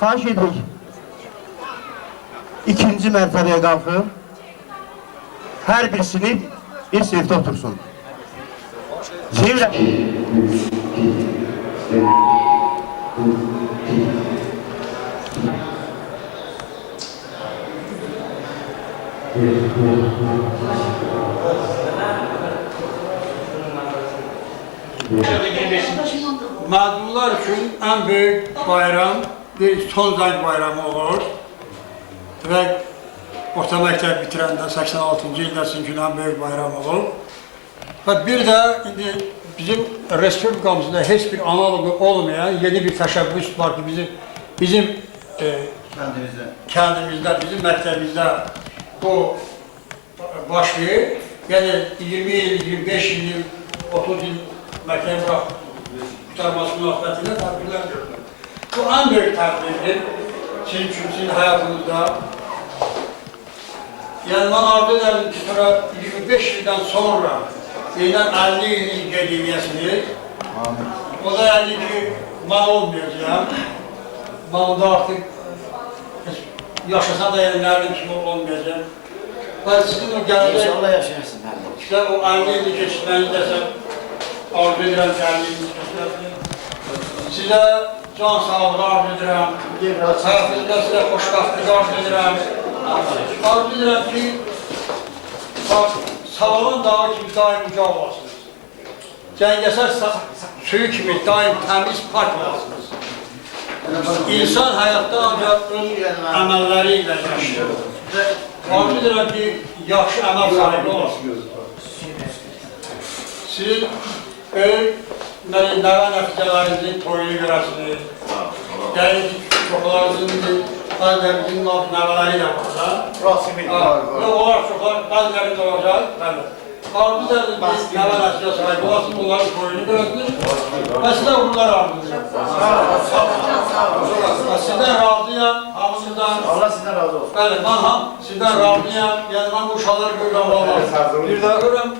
Xahiş edirik. İkinci mərtəbəyə qalxıb, hər bir sinif bir sinifdə otursun. Sevirəm. Məzunlar üçün ən böyük bayram bir Sonzay bayramı olur və orta məktəb bitirəndə 86-cı ildə sizin üçün ən böyük bayram olur. Və bir də indi bizim Respublikamızda heç bir analogu olmayan yeni bir təşəbbüs var ki, bizim kəndimizdə, bizim məktəbimizdə bu başlayır. Yəni 20 il, 25 il, 30 il məktəb qutarması münasibətilə tədbirlər görülür. Bu ən böyük tədbirdir sizin üçün, sizin həyatınızda. Yəni mən arzu edirəm ki, sonra 25 ildən sonra deyilən 50 ilin qeydiyyəsini, o da yəni ki, mən olmayacağım. Mən onda artıq yaşasa da yəni nərim kimi olmayacağım. Və sizin o gələcək... İnşallah yaşayırsın, bəli. İşte o 50 ilini keçirməni desəm, arzu edirəm ki, 50 ilini keçirməsini. Sizə can sağlığı arzu edirəm, həyatınızda sizə xoşbəxtlik arzu edirəm. Arzu edirəm ki, salonun dağı kimi daim uca olasınız. Cəngəsər suyu kimi daim təmiz park olasınız. İnsan həyatda ancaq öz əməlləri ilə yaşayır. Arzu edirəm ki, yaxşı əməl sahibi olasınız. Sizin böyük nəvə nəticələrinizin toyunu görəsiniz. Gəlin ki, çoxlarınızın, bəzilərimizin nəvələri ilə var da. Onlar çoxlar, bəzilərində olacaq. Arzu edirəm ki, nəvə nəticə sahibi olasınız, onların toyunu görəsiniz. Və sizə uğurlar arzu edirəm. Sizdən razıyam, hamısından. Allah sizdən razı olsun. Bəli, mən sizdən razıyam. Yəni, mən bu uşaqları görürəm, olmaz. Bir də görürəm.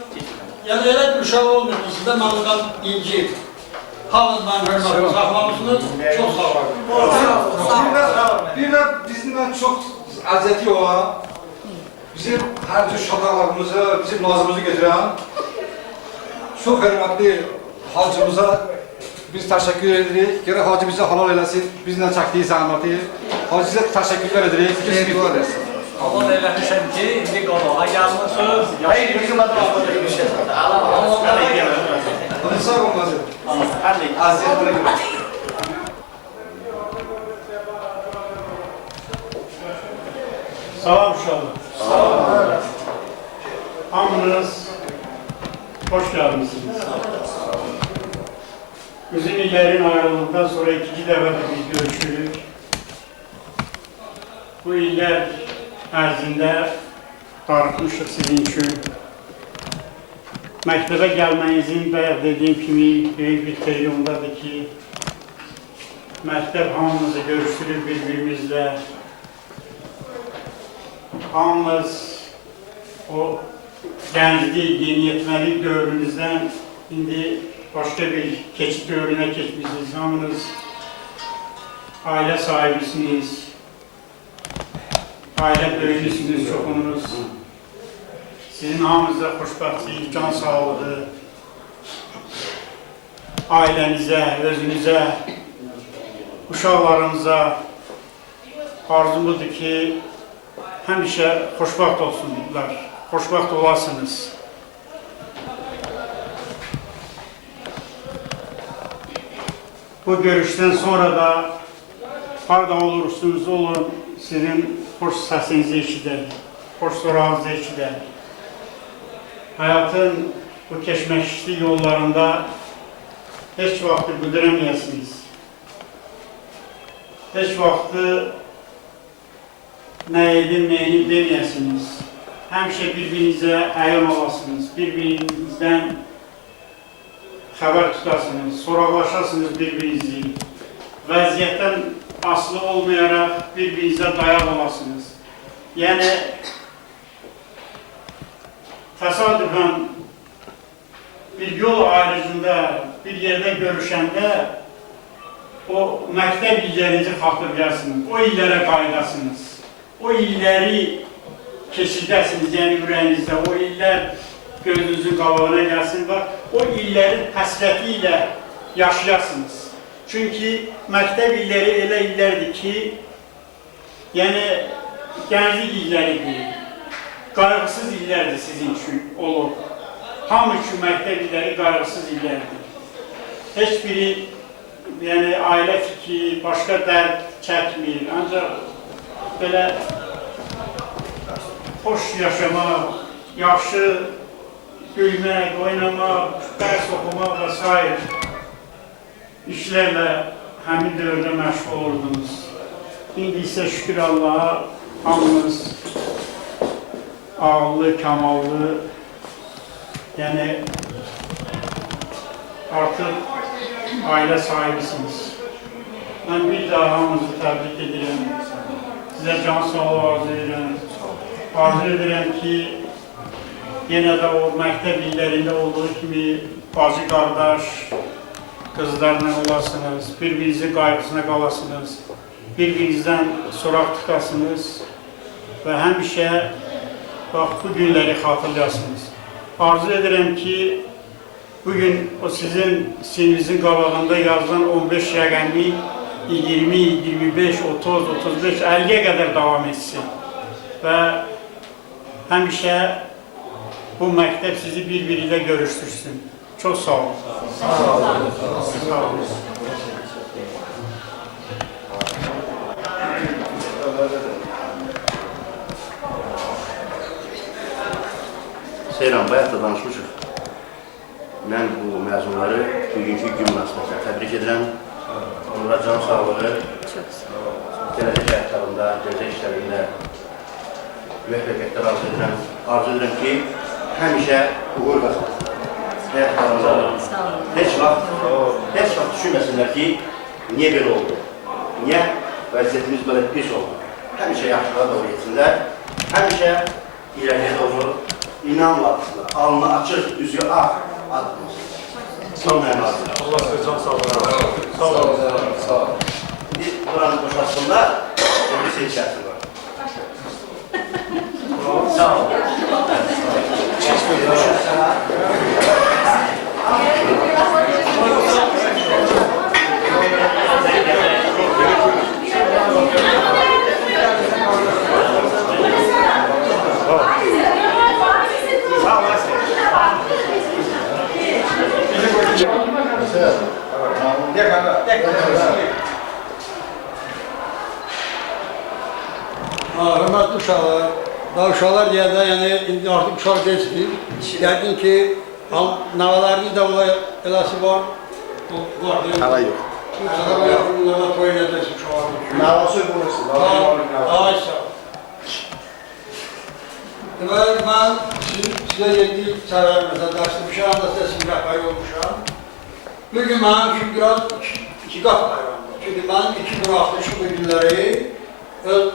Yəni, elə bir uşaq olmuyor ki, sizdə mənimdən inciyib. Hamınız mənim hörmətimi saxlamışsınız. Çox sağ olun. Bir də bizimlə çox əziyyəti olan, bizim hər cür şadaqlarımızı, bizim nazımızı getirən çox hörmətli hacımıza biz təşəkkür edirik. Gərək hacı bizə halal eləsin, bizlə çəkdiyi zəhməti. Hacıza təşəkkürlər edirik. Biz dua edəsin. Halal eləmişəm ki, indi qabağa gəlmişsiniz. Hayır, bizim adı Allah'da bir şey. Allah'da bir şey. Hadi sağ olun hacı. Hadi, aziyetine göre. Salam uşaqlar. Salam. Hamınız hoş gəlmişsiniz. Uzun illerin ayrılığından sonra ikinci dəfə də biz görüşürük. Bu iller ərzində darıxmışıq sizin üçün. Məktəbə gəlməyinizin bayaq dediyim kimi böyük bir xeyri ondadır ki, məktəb hamımızı görüşdürür bir-birimizlə. Hamımız o gənclik, yeniyetməlik dövrünüzdən indi başqa bir keçid dövrünə keçmişsiniz. Hamınız ailə sahibisiniz, ailə böyüyüsünüz çoxunuz. Sizin hamınızda xoşbəxtlik, can sağlığı, ailənizə, özünüzə, uşaqlarınıza arzumudur ki, həmişə xoşbəxt olsunlar, xoşbəxt olasınız. Bu görüşdən sonra da harada olursunuz olun, sizin xoş səsinizi eşidək, xoş sorağınızı eşidək. Həyatın bu keşməşli yollarında heç vaxtı güdürəməyəsiniz. Heç vaxtı nə edin, neyini deməyəsiniz. Həmişə bir-birinizə əyan olasınız, bir-birinizdən xəbər tutasınız, soraqlaşasınız bir-birinizi. Vəziyyətdən asılı olmayaraq bir-birinizə dayaq olasınız. Yəni, təsadüfən bir yol ayrıcında bir yerdə görüşəndə o məktəb illərinizi xatırlayasınız, o illərə qaydasınız, o illəri keçirdəsiniz, yəni ürəyinizdə, o illər gözünüzün qabağına gəlsin və o illərin həsrəti ilə yaşayasınız. Çünki məktəb illəri elə illərdir ki, yəni gənclik illəridir, qayğısız illərdir sizin üçün olur. Hamı üçün məktəb illəri qayğısız illərdir. Heç biri, yəni ailə fikri, başqa dərd çəkmir, ancaq belə xoş yaşamaq, yaxşı gülmək, oynamaq, dərs oxumaq və s. işlərlə həmin dövrdə məşğul olurdunuz. İndi isə şükür Allaha, hamınız ağıllı, kamallı, yəni artıq ailə sahibisiniz. Mən bir daha hamınızı təbrik edirəm, sizə can sağlığı arzu edirəm. Arzu edirəm ki, yenə də o məktəb illərində olduğu kimi bacı qardaş, qızlarla olasınız, bir-birinizin qayğısına qalasınız, bir-birinizdən soraq tutasınız və həmişə bu günləri xatırlayasınız. Arzu edirəm ki, bugün o sizin sininizin qabağında yazılan 15 rəqəmi 20, 25, 30, 35, 50'ye kadar devam etsin. Və həmişə bu məktəb sizi bir-biriyle görüştürsün. Çok sağ olun. Sağ olun. Sağ olun. Seyran, bayaq da danışmışıq. Mən bu məzunları bugünkü gün münasibətlə təbrik edirəm. Onlara can sağlığı, gələcək həyatlarında, gələcək işlərində müvəffəqiyyətlər arzu edirəm. Arzu edirəm ki, həmişə uğur qazansın. Həyatlarında heç vaxt düşünməsinlər ki, niyə belə oldu? Niyə vəziyyətimiz belə pis oldu? Həmişə yaxşılığa doğru etsinlər, həmişə irəliyə doğru İnanla, alnı açıq, üzü ağ atmasın. Son mənasıdır. Allah size can sağlığı. Sağ olun. Sağ olun. Biz buranın boşaltında bir şey içərisi var. Sağ olun. Hörmətli uşaqlar, daha uşaqlar deyəndə, yəni indi artıq uşaq deyilsiniz. Yəqin ki, nəvələriniz də eləsi var. Var deyil. Hələ yox. Uşaqlar yaxınlarına toy edəcəksin uşaqlar. Nəvəsi bulursun. Ay sağ ol. Deməli, mən sizə 7 il çərərimizdə dərsləmişəm, da sizə sizin rəhbəri olmuşam. Bugün mənim üçün biraz iki qat bayramdır. Çünki mənim 2 buraxmışım bu günləri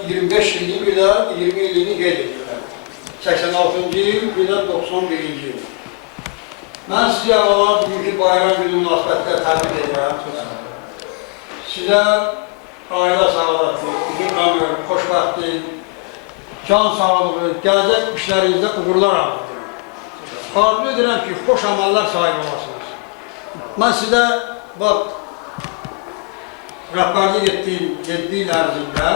25 illik, bir də 20 illiyini qeyd edirlər. 86-cı il, bir də 91-ci il. Mən sizə əvvəla bugünkü bayram günü münasibətlə təbrik edirəm. Sizə ailə sağlıqlı, uzun ömür, xoşbəxtlik, can sağlığı, gələcək işlərinizdə uğurlar arzulayıram. Arzu edirəm ki, xoş amallar sahibi olasınız. Mən sizə, bax, rəhbərlik etdiyim 7 il ərzində,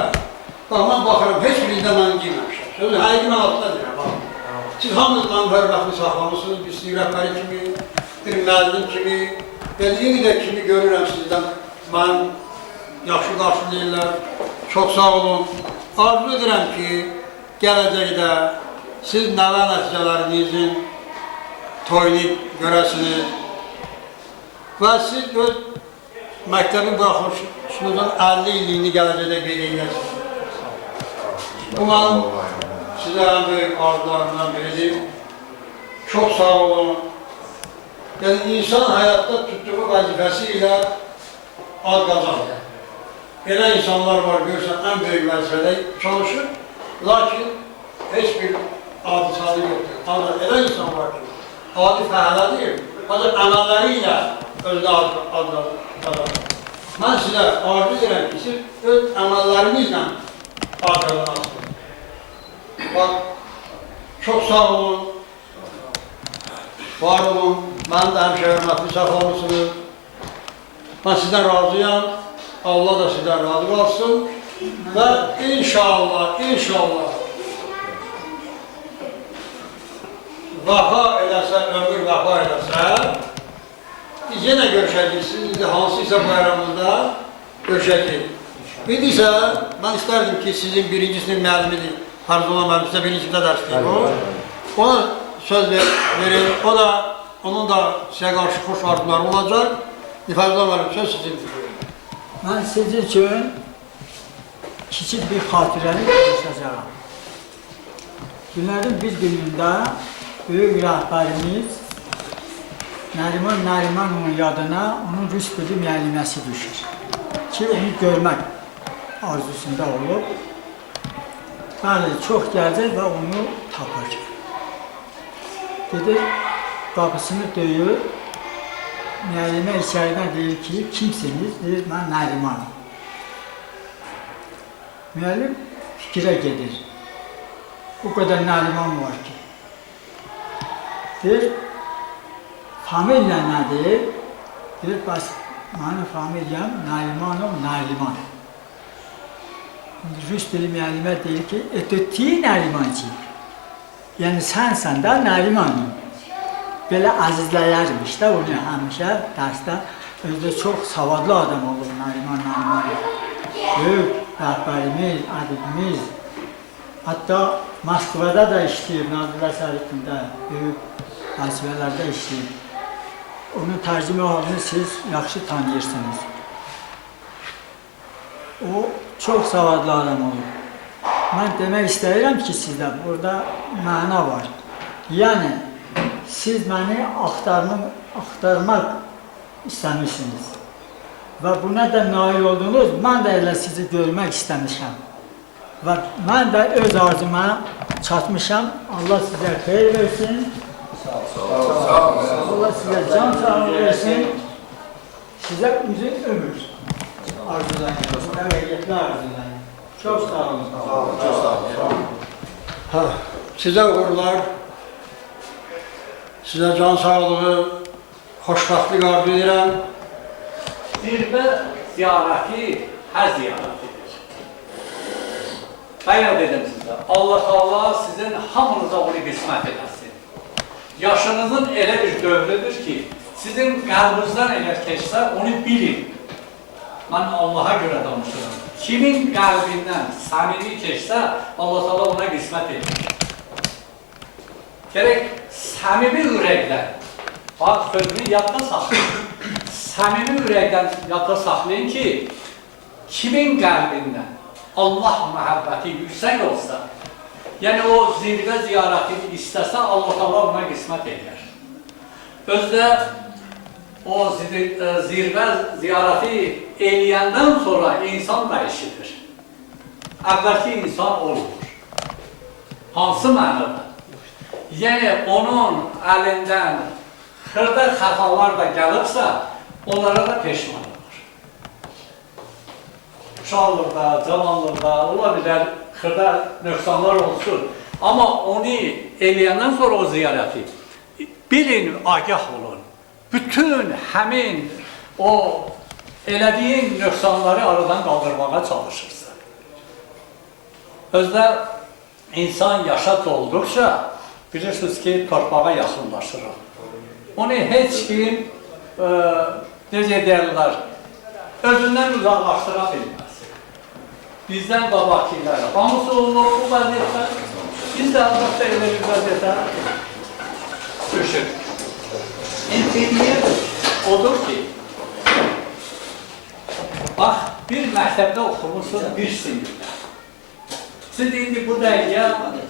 mən baxıram, heç birində mən giyməmişəm. Sözü, həqiqi mən altına deyirəm, bax. Siz hamınız mənim hörmətli saxlamışsınız, bir sinir rəhbəri kimi, bir müəllim kimi, dediğim də kimi görürəm sizdən, mənim yaxşı qarşılayırlar, çox sağ olun. Arzu edirəm ki, gələcəkdə siz nəvə nəticələrinizin toyunu görəsiniz və siz öz məktəbin buraxılışınızın 50 illiyini gələcəkdə qeyd edəsiniz. Bu mənim sizə ən böyük arzularımdan biridir. Çox sağ olun. Yəni, insan həyatda tutduğu vəzifəsi ilə ad qazanır. Elə insanlar var, görürsən, ən böyük vəzifədə çalışır, lakin heç bir adı-sadı yoxdur. Ancaq elə insan var ki, adi fəhələdir, ancaq əməlləri ilə özünə ad qazanır. Mən sizə arzu edirəm ki, siz öz əməllərinizlə xatırlanasınız. Bax, çox sağ olun, var olun, mənim də həmişə hörmətli saxlamışsınız. Mən sizdən razıyam, Allah da sizdən razı qalsın və inşallah, vəfa eləsə, ömür vəfa eləsə, biz yenə görüşəcəksiniz, hansıysa bayramında görüşəcəyik. İndi isə mən istərdim ki, sizin birincisinin müəllimidir, farz olan müəllim sizə birincisində dərs deyim o. Ona söz verin, onun da sizə qarşı xoş arzuları olacaq. İfadə müəllim, söz sizindir. Mən sizin üçün kiçik bir xatirəni danışacağam. Günlərin bir günündə böyük rəhbərimiz Nəriman Nərimanovun yadına onun rus dili müəlliməsi düşür ki, onu görmək arzusunda olub. Bəli, çox gələcək və onu tapır. Gedir, qapısını döyür, müəllimə içəridən deyir ki, kimsiniz? Deyir, mən Nərimanım. Müəllim fikrə gedir. O qədər Nəriman var ki. Deyir, familiya nədir? Deyir, bəs mənim familiyam Nəriman. Rus dili müəllimə deyir ki, etoti Nərimancıyıq. Yəni, sənsən də Nərimanım. Belə əzizləyərmiş də onu həmişə dərsdə. Özdə çox savadlı adam olur Nəriman. Böyük rəhbərimiz, ədibimiz. Hətta Moskvada da işləyib, Nazirlər Sərhədində, böyük vəzifələrdə işləyib. Onun tərcümə halını siz yaxşı tanıyırsınız. O, çox savadlı adam olur. Mən demək istəyirəm ki, sizdə burada məna var. Yəni, siz məni axtarmaq istəmişsiniz. Və buna da nail oldunuz, mən də elə sizi görmək istəmişəm. Və mən də öz arzuma çatmışam. Allah sizə xeyir versin. Allah sizə can sağlığı versin. Sizə uzun ömür arzulayın. Əvəliyyətli arzulayın. Çox sağ olun. Sizə uğurlar, sizə can sağlığı, xoşbəxtlik arzu edirəm. Zirvə ziyarəti hər ziyarətidir. Ben ya dedim sizə, Allah sizin hamınıza onu qismət edəsin. Yaşınızın elə bir dövrüdür ki, sizin qəlbinizdən əgər keçsə, onu bilin. Mən Allaha görə danışıram. Kimin qəlbindən səmimi keçsə, Allah ona qismət edir. Gerek səmimi ürəkdən, bax sözünü yadda saxlayın. Səmimi ürəkdən yadda saxlayın ki, kimin qəlbindən Allah məhəbbəti yüksək olsa, yəni o zirvə ziyarətini istəsə, Allah ona qismət edir. Özdə o zirvə ziyarəti eləyəndən sonra insan dəyişilir. Əvvəlki insan olur. Hansı mənada? Yəni onun əlindən xırda xətalar da gəlibsə, onlara da peşman olur. Uşaqlıqda, cavanlıqda, ola bilər xırda nöqsanlar olsun. Amma onu eləyəndən sonra o ziyarəti bilin, agah olun. Bütün həmin o elədiyin nöqsanları aradan qaldırmağa çalışırsın. Özdə insan yaşa dolduqca bilirsiniz ki, torpağa yaxınlaşırıq. Onu heç kim, necə deyirlər, özündən uzaqlaşdıra bilməz. Bizdən qabaqkilərə. Hamısı olunur bu vəziyyətə, biz də əlbəttə elə bir vəziyyətə düşür. İntiliyyət odur ki, bax, bir məktəbdə oxumuşsunuz bir sinirdə. Siz indi bu dəqiqə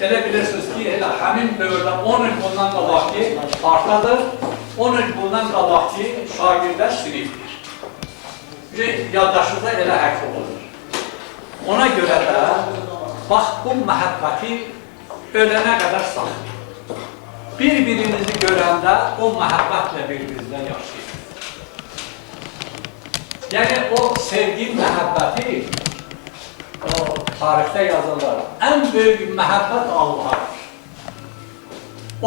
elə bilirsiniz ki, elə həmin dövrdə 10 il bundan qabaqki partadır, 10 il bundan qabaqki şagirdlər sinifdir. Yaddaşınızda elə həkk olur. Ona görə də, bax, bu məhəbbəti ölənə qədər saxlayın. Bir-birinizi görəndə o məhəbbətlə bir-birinizlə yaşayın. Yəni o sevgi, məhəbbəti o tarixdə yazılır. Ən böyük məhəbbət Allah'adır.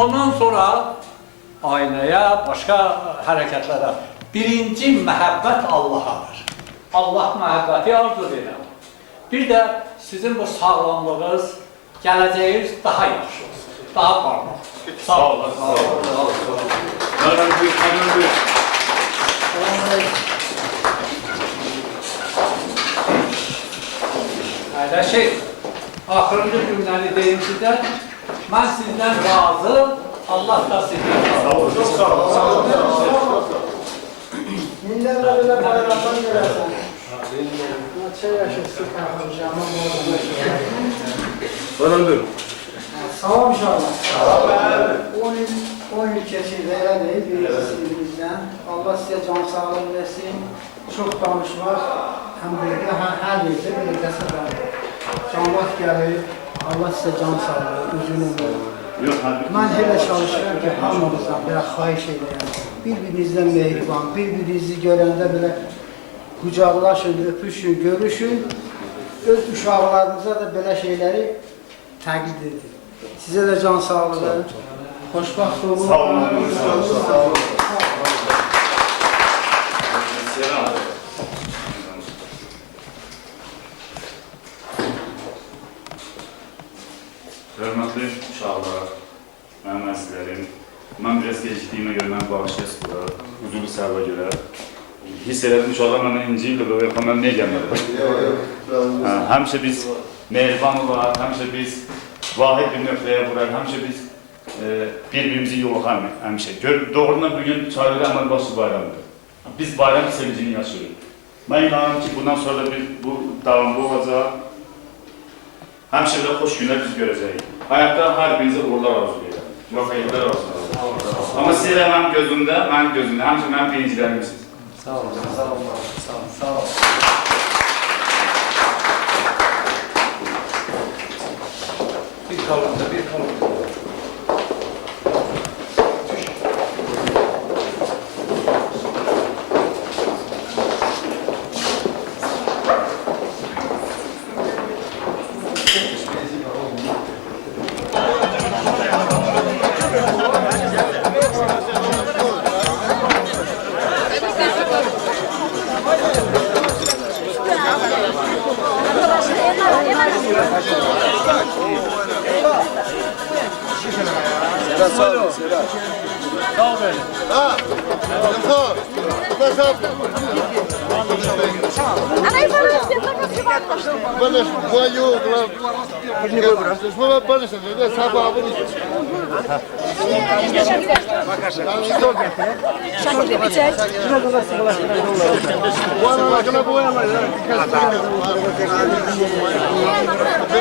Ondan sonra ailəyə, başqa hərəkətlərə. Birinci məhəbbət Allah'adır. Allah məhəbbəti arzu edirəm. Bir də sizin bu sağlamlığınız, gələcəyiniz daha yaxşı olsun, daha parlaq. Sağ olun. Sağ olun. Əyləşək, axırıncı günləri deyim sizə, mən sizdən razı, Allah da sizdən razı. Sağ olun. Minlərlə belə bayramdan görəsən. Neçə yaşasın təxircəmə Buyurun. Sağ ol inşallah. 10 il keçirdi, elə deyil, birinizdən. Allah sizə can sağlıq versin. Çox danışmaq, həm burada, hər yerdə belə qəsəbə. Canlıq gəlir, Allah sizə can sağlıq, üzünün olur. Mən elə çalışıram ki, hamımızdan belə xahiş edəyəm. Bir-birinizdən mehriban, bir-birinizi görəndə belə qucaqlaşın, öpüşün, görüşün. Öz uşaqlarınıza da belə şeyləri təqlid edin. Sizə də can sağlığı, xoşbaxt olun. Sağ olun. Sağ olun. Hörmətli uşaqlar, mənim əzizlərim, mən biraz gecikdiyimə görə mən bağışlayasız bura, huzurlu səhvə görə. Hiss elədim uşaqlar məndən inciyirlər və yaxın mən niyə gəlmədim? Həmişə biz mehriban olar, həmişə biz vahid bir nöqtəyə vurar, həmişə biz bir-birimizi yoluxar həmişə. Doğrudan bugün Çayeli Əməlbaşı bayramıdır. Biz bayram sevincini yaşayırıq. Mən inanırım ki, bundan sonra da bu davamlı olacaq. Həmişə də xoş günlər biz görəcəyik. Həyatda hər birinizə uğurlar arzu edirəm. Müvəffəqiyyətlər arzu edirəm. Amma siz də mənim gözümdə, həmişə mənim birincilərimsiniz. Sağ olun, sağ olun, sağ olun, sağ olun. Bir kalın da, bir kalın da. Она и порой все только Będziesz błaził, słowa będziesz, nie sama będziesz.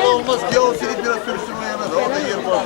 Olmaz ki o seni biraz sürüştürmeye yemez. Orada yer var.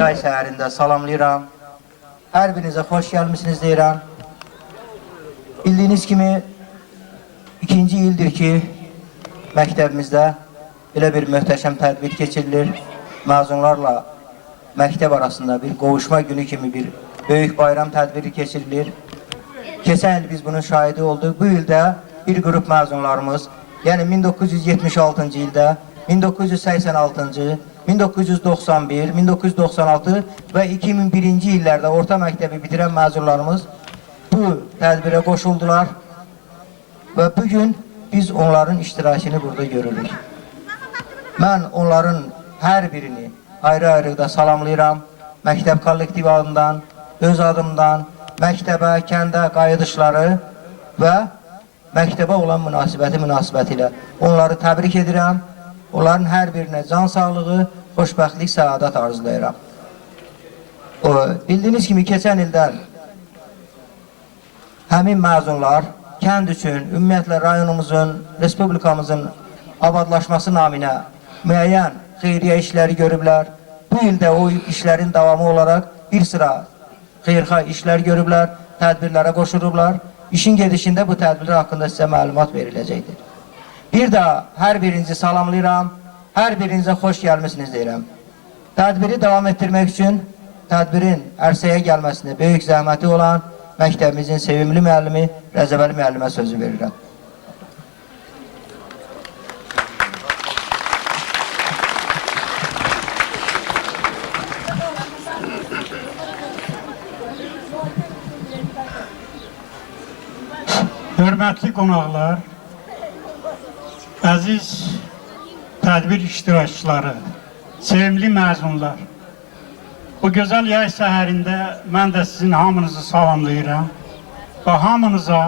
Qay şəhərində salamlayıram. Hər birinizə xoş gəlmişsiniz deyirəm. Bildiyiniz kimi ikinci ildir ki, məktəbimizdə belə bir möhtəşəm tədbir keçirilir. Məzunlarla məktəb arasında bir qovuşma günü kimi bir böyük bayram tədbiri keçirilir. Keçən il biz bunun şahidi olduq. Bu ildə bir qrup məzunlarımız, yəni 1976-cı ildə, 1986-cı, 1991, 1996 və 2001-ci illərdə orta məktəbi bitirən məzunlarımız bu tədbirə qoşuldular və bugün biz onların iştirakını burada görürük. Mən onların hər birini ayrı-ayrıda salamlayıram. Məktəb kollektivi adından, öz adımdan, məktəbə, kəndə qayıdışları və məktəbə olan münasibətilə onları təbrik edirəm. Onların hər birinə can sağlığı, xoşbəxtlik, səadət arzulayıram. Bildiyiniz kimi keçən ildən həmin məzunlar kənd üçün, ümumiyyətlə rayonumuzun, respublikamızın abadlaşması naminə müəyyən xeyriyyə işləri görüblər. Bu ildə o işlərin davamı olaraq bir sıra xeyrxah işlər görüblər, tədbirlərə qoşulublar. İşin gedişində bu tədbirlər haqqında sizə məlumat veriləcəkdir. Bir daha hər birinizi salamlayıram, hər birinizə xoş gəlmişsiniz deyirəm. Tədbiri davam etdirmək üçün tədbirin ərsəyə gəlməsində böyük zəhməti olan məktəbimizin sevimli müəllimi Rəzəbəli müəllimə sözü verirəm. Hörmətli qonaqlar, əziz tədbir iştirakçıları, sevimli məzunlar, bu gözəl yay səhərində mən də sizin hamınızı salamlayıram və hamınıza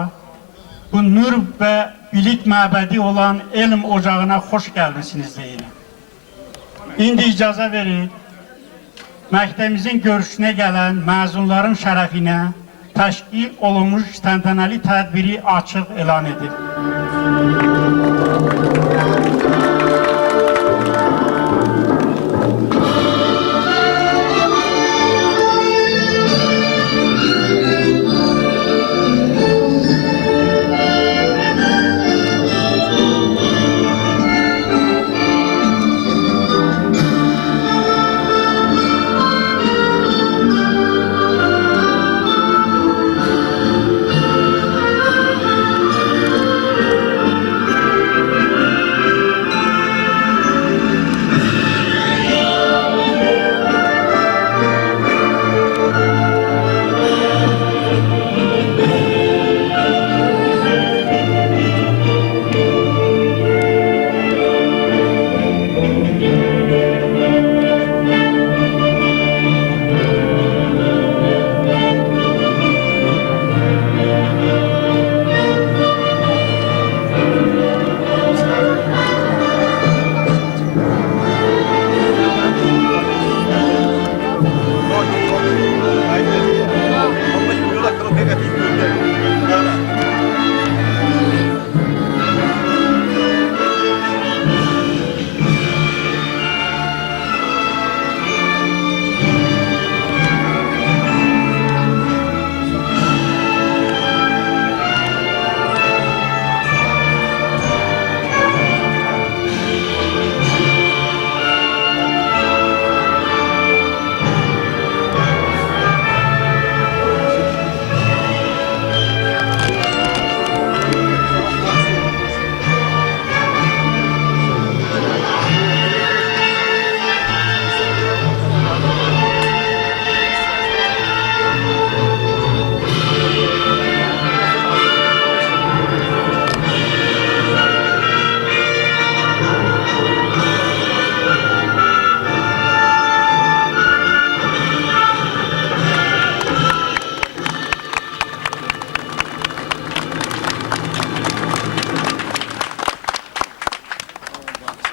bu nur və bilik məbədi olan elm ocağına xoş gəlmişsiniz deyirəm. İndi icazə verin, məktəbimizin görüşünə gələn məzunların şərəfinə təşkil olunmuş təntənəli tədbiri açıq elan edir.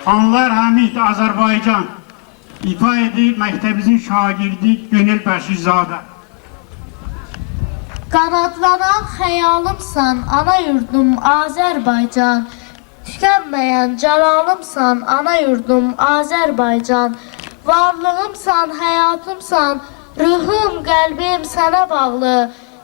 Xanlar Həmid Azərbaycan ifa edir məktəbimizin şagirdi Gönül Bəşirzadə. Qanadlanan xəyalımsan, ana yurdum Azərbaycan. Tükənməyən cəlalımsan, ana yurdum Azərbaycan. Varlığımsan, həyatımsan, ruhum, qəlbim sənə bağlı.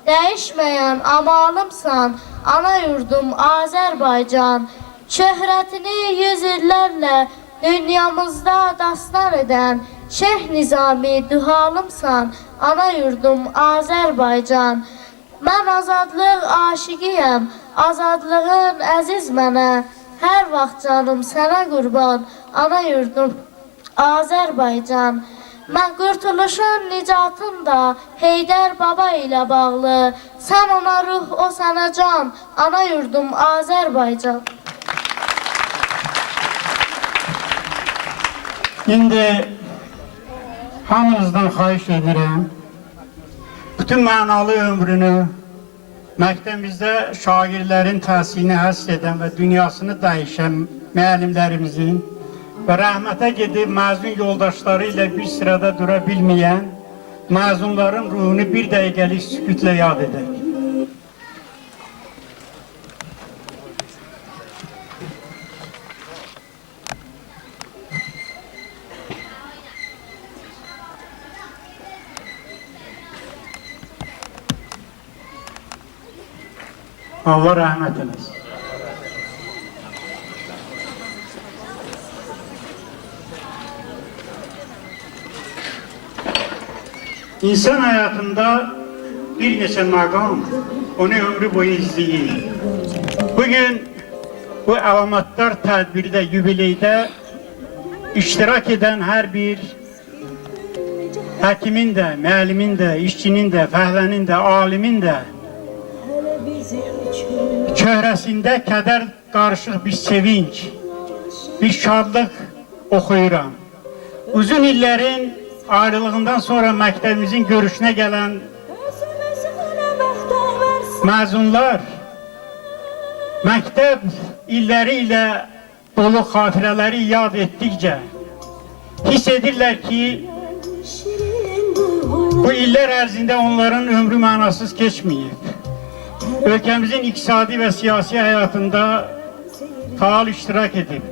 Dəyişməyən amalımsan, ana yurdum Azərbaycan. Şöhrətini yüz illərlə dünyamızda dastan edən Şeyh Nizami duhalımsan, ana yurdum Azərbaycan. Mən azadlıq aşiqiyəm, azadlığın əziz mənə. Hər vaxt canım sənə qurban, ana yurdum Azərbaycan. Mən qurtuluşun, nicatın da Heydər Baba ilə bağlı. Sən ona ruh, o sənə can, ana yurdum Azərbaycan. İndi hamınızdan xahiş edirəm, bütün mənalı ömrünü məktəbimizdə şagirlərin təhsilini həsr edən və dünyasını dəyişən müəllimlərimizin və rəhmətə gedib məzun yoldaşları ilə bir sırada dura bilməyən məzunların ruhunu bir dəqiqəlik sükutlə yad edək. Allah rəhmət eləsin. İnsan həyatında bir neçə məqam onu ömrü boyu izləyir. Bugün bu əlamatlar tədbirdə, yubileydə iştirak edən hər bir həkimin də, müəllimin də, işçinin də, fəhlənin də, alimin də çöhrəsində kədər qarışıq bir sevinç, bir şadlıq oxuyuram. Uzun illərin ayrılığından sonra məktəbimizin görüşünə gələn məzunlar məktəb illəri ilə dolu xatirələri yad etdikcə hiss edirlər ki, bu illər ərzində onların ömrü mənasız keçməyib. Ölkəmizin iqtisadi və siyasi həyatında faal iştirak edib.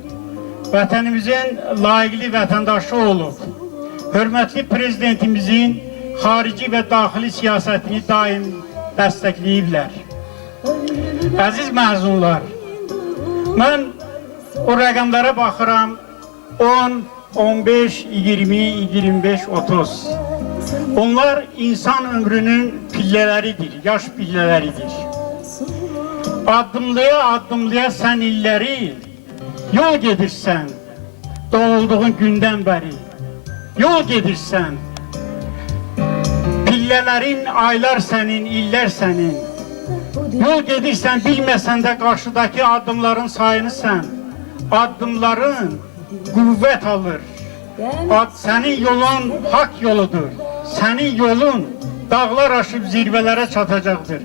Vətənimizin layiqli vətəndaşı olub. Hörmətli prezidentimizin xarici və daxili siyasətini daim dəstəkləyiblər. Əziz məzunlar, mən o rəqəmlərə baxıram 10, 15, 20, 25, 30. Onlar insan ömrünün pillələridir, yaş pillələridir. Addımlaya sən illəri yol gedirsən, doğulduğun gündən bəri. Yol gedirsən, pillələrin aylar sənin, illər sənin. Yol gedirsən, bilməsən də qarşıdakı addımların sayını sən. Addımların qüvvət alır. Sənin yolun haqq yoludur. Sənin yolun dağlar aşıb zirvələrə çatacaqdır.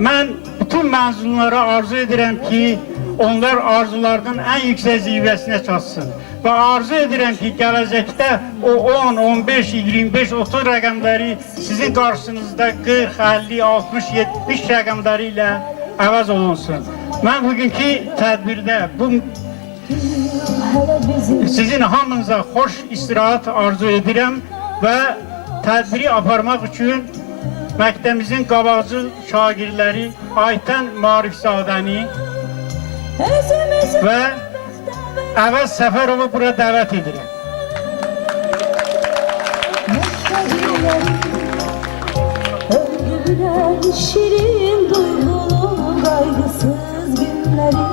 Mən bütün məzunlara arzu edirəm ki, onlar arzularının ən yüksək zirvəsinə çatsın. Və arzu edirəm ki, gələcəkdə o 10, 15, 25, 30 rəqəmləri sizin qarşınızda 40, 50, 60, 70 rəqəmləri ilə əvəz olunsun. Mən bugünkü tədbirdə sizin hamınıza xoş istirahat arzu edirəm və tədbiri aparmaq üçün məktəbimizin qabaqcıl şagirləri Aytən Maarifzadəni və Əvəz Səfərovu bura dəvət edirəm. Öldürən şirin duygulu qaygısız günləri,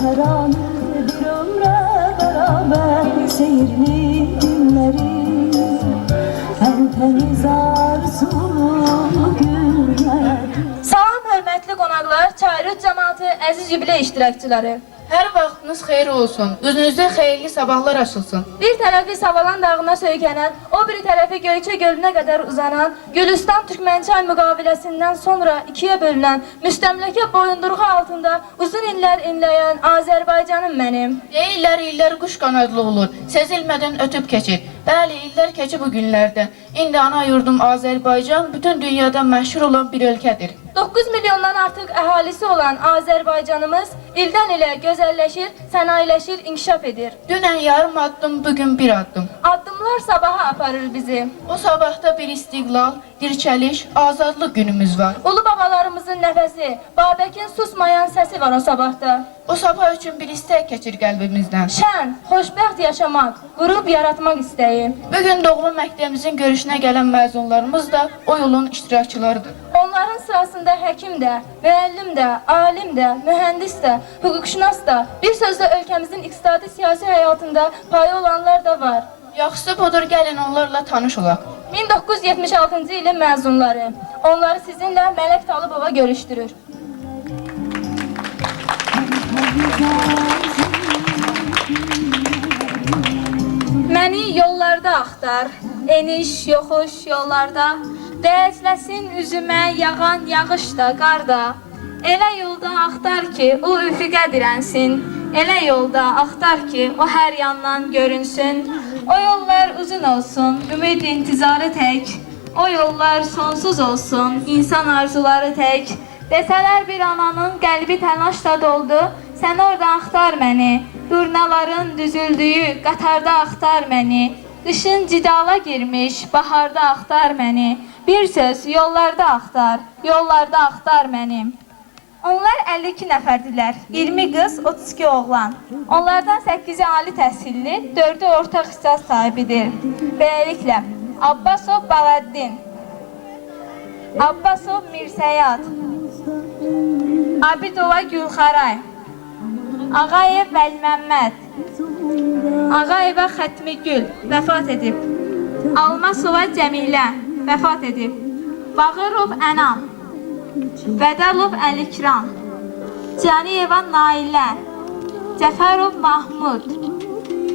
hər anı bir ömrə bərabər seyirli günləri, ən təmiz arzulu günlər. Salam hörmətli qonaqlar, Çayrut cəmaatı, əziz yubiley iştirakçıları. Hər vaxtınız xeyir olsun. Üzünüzdə xeyirli sabahlar açılsın. Bir tərəfi Savalan dağına söykənən, o biri tərəfi Göyçə gölünə qədər uzanan, Gülüstan Türkmənçay müqaviləsindən sonra ikiyə bölünən, müstəmləkə boyunduruğu altında uzun illər inləyən Azərbaycanım mənim. Deyirlər, illər quş qanadlı olur, sezilmədən ötüb keçir. Bəli, illər keçib bu günlərdə. İndi ana yurdum Azərbaycan bütün dünyada məşhur olan bir ölkədir. 9 milyondan artıq əhalisi olan Azərbaycanımız ildən ilə gözəlləşir, sənayiləşir, inkişaf edir. Dünən yarım addım, bugün bir addım. Addımlar sabaha aparır bizi. O sabahda bir istiqlal, dirçəliş, azadlıq günümüz var. Ulu babalarımızın nəfəsi, Babəkin susmayan səsi var o sabahda. O sabah üçün bir istək keçir qəlbimizdən. Şən, xoşbəxt yaşamaq, qürub yaratmaq istəyi. Bugün doğma məktəbimizin görüşünə gələn məzunlarımız da o yolun iştirakçılarıdır. Onların sırasında həkim də, müəllim də, alim də, mühəndis də, hüquqşünas da, bir sözlə ölkəmizin iqtisadi siyasi həyatında payı olanlar da var. Yaxşısı budur, gəlin onlarla tanış olaq. 1976-cı ilin məzunları. Onları sizinlə Mələk Talıbova görüşdürür. Məni yollarda axtar, eniş, yoxuş yollarda, dəyəcləsin üzümə yağan yağış da, qar da. Elə yolda axtar ki, o üfüqə dirənsin, elə yolda axtar ki, o hər yandan görünsün. O yollar uzun olsun, ümid intizarı tək, o yollar sonsuz olsun, insan arzuları tək. Desələr bir ananın qəlbi təlaşla doldu, sən orada axtar məni, durnaların düzüldüyü qatarda axtar məni. Qışın cidala girmiş, baharda axtar məni. Bir söz, yollarda axtar məni. Onlar 52 nəfərdilər, 20 qız, 32 oğlan. Onlardan 8-i ali təhsilli, 4-ü orta ixtisas sahibidir. Beləliklə, Abbasov Baladdin, Abbasov Mirsəyad, Abidova Gülxaray, Ağayev Vəliməmməd, Ağayeva Xətmigül vəfat edib. Almasova Cəmilə vəfat edib. Bağırov Ənam, Vədəlov Əlikram, Caniyeva Nailə, Cəfərov Mahmud,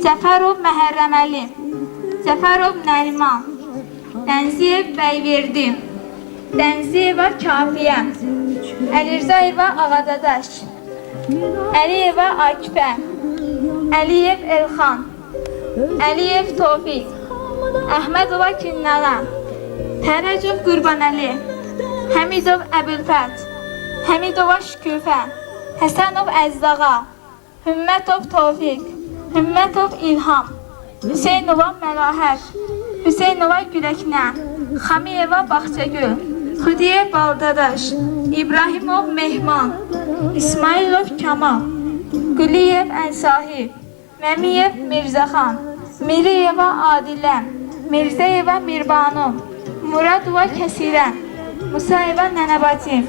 Cəfərov Məhərrəməli, Cəfərov Nəriman, Dənziyev Bəyverdi, Dənziyeva Kafiyə, Əlirzaeva Ağadadaş, Əliyeva Akifə, Əliyev Elxan, Əliyev Tofiq, Əhmədova Kinnələ, Tərəcov Qurbanəli, Həmidov Əbülfət, Həmidova Şüküfə, Həsənov Əzdağa, Hümmətov Tofiq, Hümmətov İlham, Hüseynova Məlahət, Hüseynova Güləknə, Xamiyeva Baxçagül, Xudiyev Baldadaş, İbrahimov Mehman, İsmailov Kamal, Quliyev Əlsahib, Məmiyev Mirzəxan, Miriyeva Adilə, Mirzəyeva Mirbanu, Muradova Kəsirə, Musayeva Nənəbati,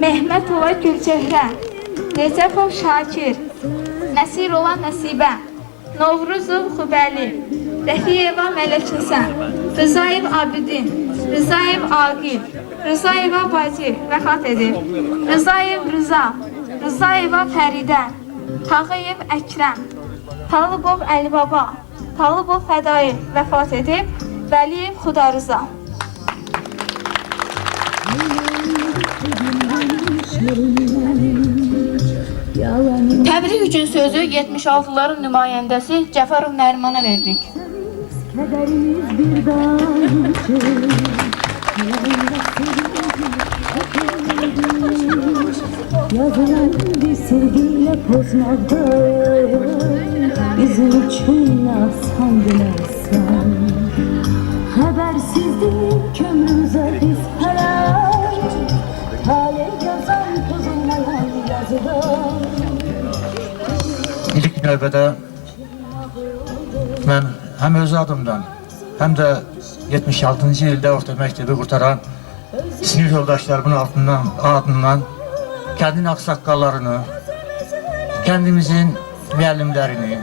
Mehmətova Gülçehrə, Necəfov Şakir, Nəsirova Nəsibə, Novruzov Xubəli, Rəfiyeva Mələknisən, Rızayev Abidin, Rızayev Aqil, Rızayeva Bacı vəfat edib. Rızayev Rıza, Rızayeva Fəridə, Tağıyev Əkrəm, Talıbov Əlibaba, Talıbov Fədayev vəfat edib. Vəliyev Xudarıza. Təbrik üçün sözü 76'ların nümayəndəsi Cəfərov Nərimana verdik. Yazılan bir sevgiyle pozmakta bizim için asan bilərsən. Habersizlik kömrümüze biz helal, hale yazan pozulmayan yazılar. İlk növbədə mən həm öz adımdan, həm də 76-cı ildə orta məktəbi qurtaran sinif yoldaşlarımın adından kəndin ağsaqqallarını, kəndimizin müəllimlərini,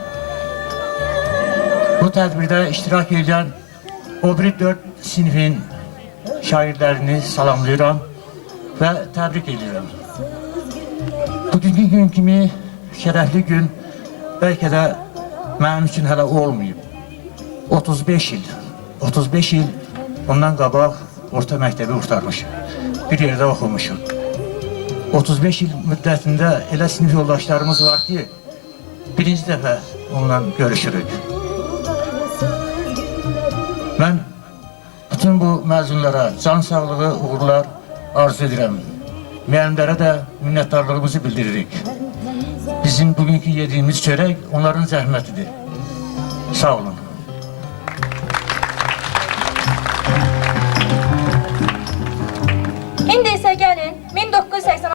bu tədbirdə iştirak edən o biri 4 sinifin şairlərini salamlayıram və təbrik edirəm. Bugünkü gün kimi şərəfli gün bəlkə də mənim üçün hələ olmayıb. 35 il ondan qabaq orta məktəbi qurtarmışım. Bir yerdə oxumuşum. 35 il müddətində elə sinif yoldaşlarımız var ki, birinci dəfə onunla görüşürük. Mən bütün bu məzunlara can sağlığı, uğurlar arzu edirəm. Müəllimlərə də minnətdarlığımızı bildiririk. Bizim bugünkü yediyimiz çörək onların zəhmətidir. Sağ olun.